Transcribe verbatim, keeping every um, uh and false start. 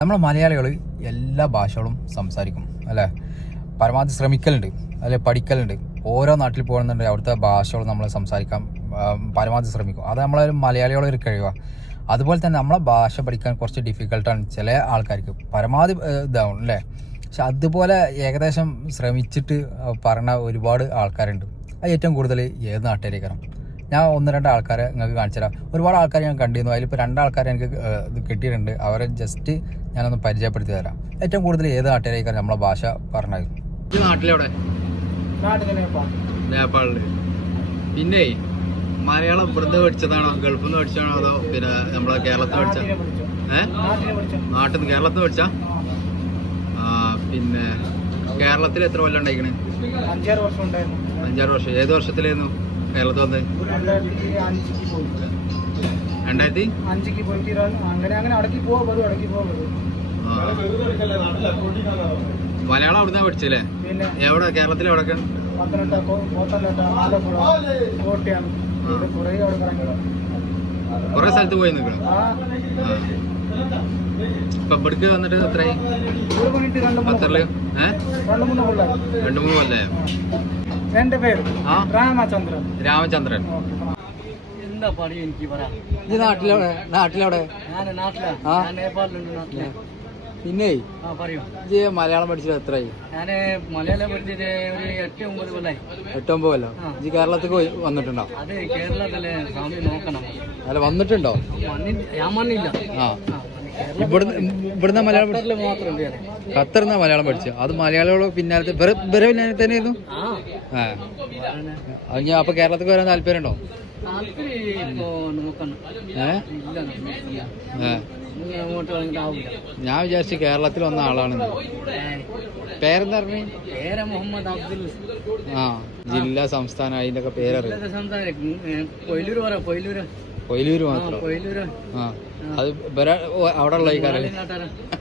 നമ്മൾ മലയാളികൾ എല്ലാ ഭാഷകളും സംസാരിക്കും അല്ലേ, പരമാവധി ശ്രമിക്കലുണ്ട് അല്ലെ, പഠിക്കലുണ്ട്. ഓരോ നാട്ടിൽ പോകുന്നുണ്ട് അവിടുത്തെ ഭാഷകൾ നമ്മൾ സംസാരിക്കാൻ പരമാവധി ശ്രമിക്കും. അത് നമ്മളെ മലയാളികളുടെ ഒരു കഴിവാണ്. അതുപോലെ തന്നെ നമ്മളെ ഭാഷ പഠിക്കാൻ കുറച്ച് ഡിഫിക്കൽട്ടാണ് ചില ആൾക്കാർക്ക്, പരമാവധി ഇതാവും അല്ലേ. പക്ഷെ അതുപോലെ ഏകദേശം ശ്രമിച്ചിട്ട് പറഞ്ഞ ഒരുപാട് ആൾക്കാരുണ്ട്. അത് ഏറ്റവും കൂടുതൽ ഏത് നാട്ടുകാരേക്കാരം? ഞാൻ ഒന്ന് രണ്ട് ആൾക്കാരെ നിങ്ങൾക്ക് കാണിച്ചു തരാം. ഒരുപാട് ആൾക്കാർ ഞാൻ കണ്ടിരുന്നു, അതിലിപ്പോൾ രണ്ടാൾക്കാരെ എനിക്ക് ഇത് കിട്ടിയിട്ടുണ്ട്. അവരെ ജസ്റ്റ് ഞാനൊന്ന് പരിചയപ്പെടുത്തി തരാം. ഏറ്റവും കൂടുതൽ ഏത് നാട്ടുകാരേക്കാരം നമ്മളെ ഭാഷ പറഞ്ഞത്? നാട്ടിലെവിടെ? നേപ്പാളില്. പിന്നെ മലയാളം ഇവിടുന്ന് പഠിച്ചതാണോ, ഗൾഫിൽ നിന്ന് പഠിച്ചതാണോ, അതോ പിന്നെ നമ്മളെ കേരളത്തിൽ പഠിച്ച? ഏഹ് നാട്ടിൽ നിന്ന് കേരളത്തിൽ പഠിച്ച? ആ പിന്നെ കേരളത്തിൽ എത്ര കൊല്ലം ഉണ്ടായിക്കണ്? അഞ്ചാറ് വർഷം ഉണ്ടായിരുന്നു. അഞ്ചാറ് വർഷം. ഏത് വർഷത്തിലായിരുന്നു കേരളത്തിൽ വന്നത്? രണ്ടായിരത്തി അഞ്ചിക്ക് പോയിട്ട് അങ്ങനെ അങ്ങനെ അടക്കി പോകാൻ അടക്കി പോകാൻ. മലയാളം അവിടുന്ന് പഠിച്ചല്ലേ? എവിടെ? കേരളത്തിൽ എവിടെയൊക്കെ? പത്തനംതിട്ട, കോട്ടലട്ട, ആലപ്പുഴ, കോട്ടയം, കുറേ അവിടെ പറഞ്ഞു. കുറെ സ്ഥലത്ത് പോയി നിൽക്കണം. ഇപ്പൊ ഇവിടേക്ക് വന്നിട്ട് എത്രയായി? ഖത്തറില് ഏഹ് രണ്ടു മൂന്ന് കൊല്ലേ? രണ്ട് പേര്. രാമചന്ദ്രൻ. രാമചന്ദ്രൻ. എന്താ പണി എനിക്ക് പറയാം. ഈ നാട്ടിലെവിടെ? നാട്ടിലെവിടെ? ഞാൻ നാട്ടിലാണ്. ഞാൻ നേപ്പാളിലുണ്ട് നാട്ടില്. പിന്നെ പറയൂ, ഈ മലയാളം പഠിച്ചത് എത്രയായി? ഞാന് മലയാളം പഠിച്ചിട്ട് ഒരു എട്ട് ഒമ്പത് കൊല്ലായി. എട്ട് ഒമ്പത് കൊല്ലം. ഈ കേരളത്തിൽ വന്നിട്ടുണ്ടോ? അത് കേരളത്തിലെ സ്വാമി നോക്കണം. അല്ല, വന്നിട്ടുണ്ടോ? ഞാൻ വന്നില്ല. ആ, ഇവിടുന്ന് ഇവിടുന്ന് മലയാളം മാത്രം ഖത്തറിന്നാ മലയാളം പഠിച്ചത്. അത് മലയാളികൾ പിന്നാലത്തെ വേറെ പിന്നാലെ തന്നെയായിരുന്നു. ആ, അത് ഞാൻ അപ്പൊ കേരളത്തിൽ വരാൻ താല്പര്യം ഉണ്ടോ? ഞാൻ വിചാരിച്ചു കേരളത്തിൽ വന്ന ആളാണ്. പേരെന്താ പറഞ്ഞു? പേര് മുഹമ്മദ് അബ്ദുൽ. ആ, ജില്ല, സംസ്ഥാനം, അതിന്റെ ഒക്കെ പേരറിയാം. പൊയിലൂര് പറയാം. പൊയിലൂര് കൊയിലൂര് മാത്രം. പൊയിലൂര്. ആ, അത് അവിടെ ഉള്ള ഈ കാലം